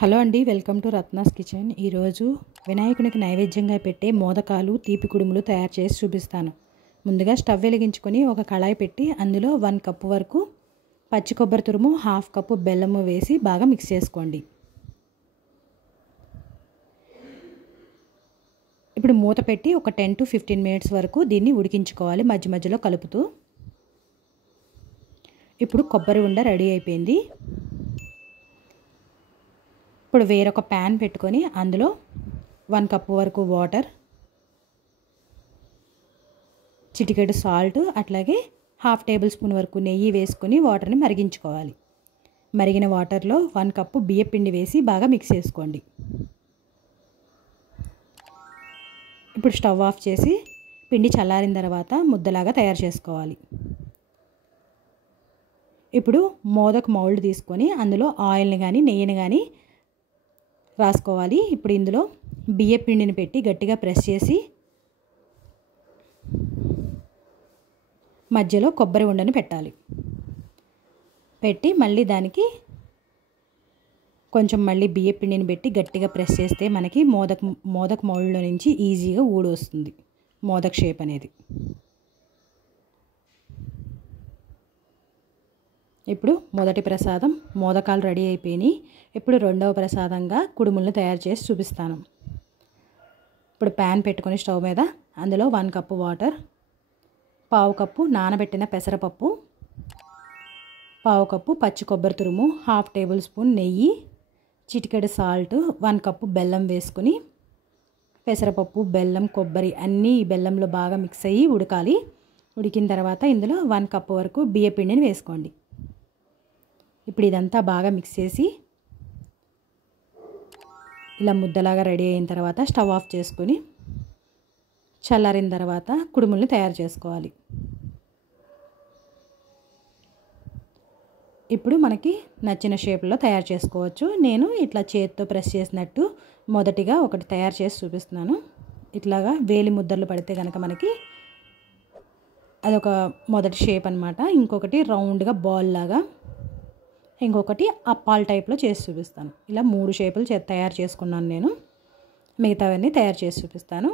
Hello అండి, welcome to Ratna's kitchen. ఈరోజు వినాయకునికి నైవేద్యంగా పెట్టే మోదకాలు తీపి కుడుములు తయారు చేసి చూపిస్తాను. ముందుగా స్టవ్ వెలిగించుకొని ఒక కళాయి పెట్టి అందులో 1 కప్పు వరకు పచ్చి కొబ్బరి తురుము, 1/2 కప్పు బెల్లము వేసి బాగా మిక్స్ చేసుకోండి. ఇప్పుడు మూత పెట్టి ఒక 10 to 15 మినిట్స్ వరకు దీన్ని ఉడికించుకోవాలి, మధ్య మధ్యలో కలుపుతూ. ఇప్పుడు కొబ్బరి ఉండ రెడీ అయిపోయింది. ఇప్పుడు వేరొక ప్యాన్ పెట్టుకొని అందులో 1 కప్పు వరకు వాటర్, చిటికెడు సాల్ట్, అట్లాగే 1/2 టేబుల్ స్పూన్ వరకు నెయ్యి వేసుకొని వాటర్ని మరిగించుకోవాలి. మరిగిన వాటర్లో 1 కప్పు బియ్యం పిండి వేసి బాగా మిక్స్ చేసుకోండి. ఇప్పుడు స్టవ్ ఆఫ్ చేసి పిండి చల్లారిన తర్వాత ముద్దలాగా తయారు చేసుకోవాలి. ఇప్పుడు మోదక్ మౌల్డ్ తీసుకొని అందులో ఆయిల్ని కానీ నెయ్యిని కానీ రాసుకోవాలి. ఇప్పుడు ఇందులో బియ్యం పిండిని పెట్టి గట్టిగా ప్రెస్ చేసి మధ్యలో కొబ్బరి ఉండను పెట్టాలి. పెట్టి మళ్ళీ దానికి కొంచెం మళ్ళీ బియ్యం పిండిని పెట్టి గట్టిగా ప్రెస్ చేస్తే మనకి మోదక్ మౌల్డ్లో నుంచి ఈజీగా ఊడి వస్తుంది మోదక్ షేప్ అనేది. ఇప్పుడు మొదటి ప్రసాదం మోదకాలు రెడీ అయిపోయినాయి. ఇప్పుడు రెండవ ప్రసాదంగా కుడుములను తయారు చేసి చూపిస్తాను. ఇప్పుడు ప్యాన్ పెట్టుకొని స్టవ్ మీద అందులో 1 కప్పు వాటర్, 1/2 కప్పు నానబెట్టిన పెసరపప్పు, 1/2 కప్పు పచ్చి కొబ్బరి తురుము, 1/2 టేబుల్ స్పూన్ నెయ్యి, చిటికెడు సాల్ట్, 1 కప్పు బెల్లం వేసుకుని పెసరపప్పు, బెల్లం, కొబ్బరి అన్నీ ఈ బెల్లంలో బాగా మిక్స్ అయ్యి ఉడకాలి. ఉడికిన తర్వాత ఇందులో 1 కప్పు వరకు బియ్య పిండిని వేసుకోండి. ఇప్పుడు ఇదంతా బాగా మిక్స్ చేసి ఇలా ముద్దలాగా రెడీ అయిన తర్వాత స్టవ్ ఆఫ్ చేసుకొని చల్లారిన తర్వాత కుడుముల్ని తయారు చేసుకోవాలి. ఇప్పుడు మనకి నచ్చిన షేప్లో తయారు చేసుకోవచ్చు. నేను ఇట్లా చేతితో ప్రెస్ చేసినట్టు మొదటిగా ఒకటి తయారు చేసి చూపిస్తున్నాను. ఇట్లాగా వేలి ముద్దలు పడితే కనుక మనకి అదొక మొదటి షేప్ అన్నమాట. ఇంకొకటి రౌండ్గా బాల్ లాగా, ఇంకొకటి అప్పాల్ టైప్లో చేసి చూపిస్తాను. ఇలా 3 షేపులు తయారు చేసుకున్నాను నేను. మిగతావన్నీ తయారు చేసి చూపిస్తాను.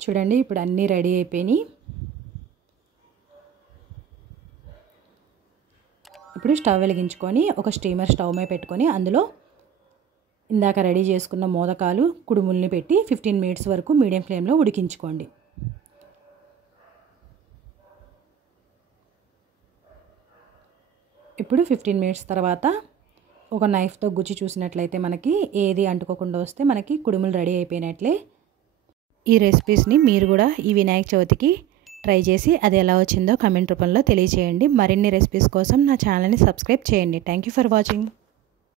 చూడండి, ఇప్పుడు అన్నీ రెడీ అయిపోయినాయి. ఇప్పుడు స్టవ్ వెలిగించుకొని ఒక స్టీమర్ స్టవ్ మీద పెట్టుకొని అందులో ఇందాక రెడీ చేసుకున్న మోదకాలు కుడుముల్ని పెట్టి 15 మినిట్స్ వరకు మీడియం ఫ్లేమ్లో ఉడికించుకోండి. ఇప్పుడు 15 మినిట్స్ తర్వాత ఒక నైఫ్తో గుచ్చి చూసినట్లయితే మనకి ఏది అంటుకోకుండా వస్తే మనకి కుడుములు రెడీ అయిపోయినట్లే. ఈ రెసిపీస్ని మీరు కూడా ఈ వినాయక చవితికి ట్రై చేసి అది ఎలా వచ్చిందో కామెంట్ రూపంలో తెలియచేయండి. మరిన్ని రెసిపీస్ కోసం నా ఛానల్ని సబ్స్క్రైబ్ చేయండి. Thank you for watching.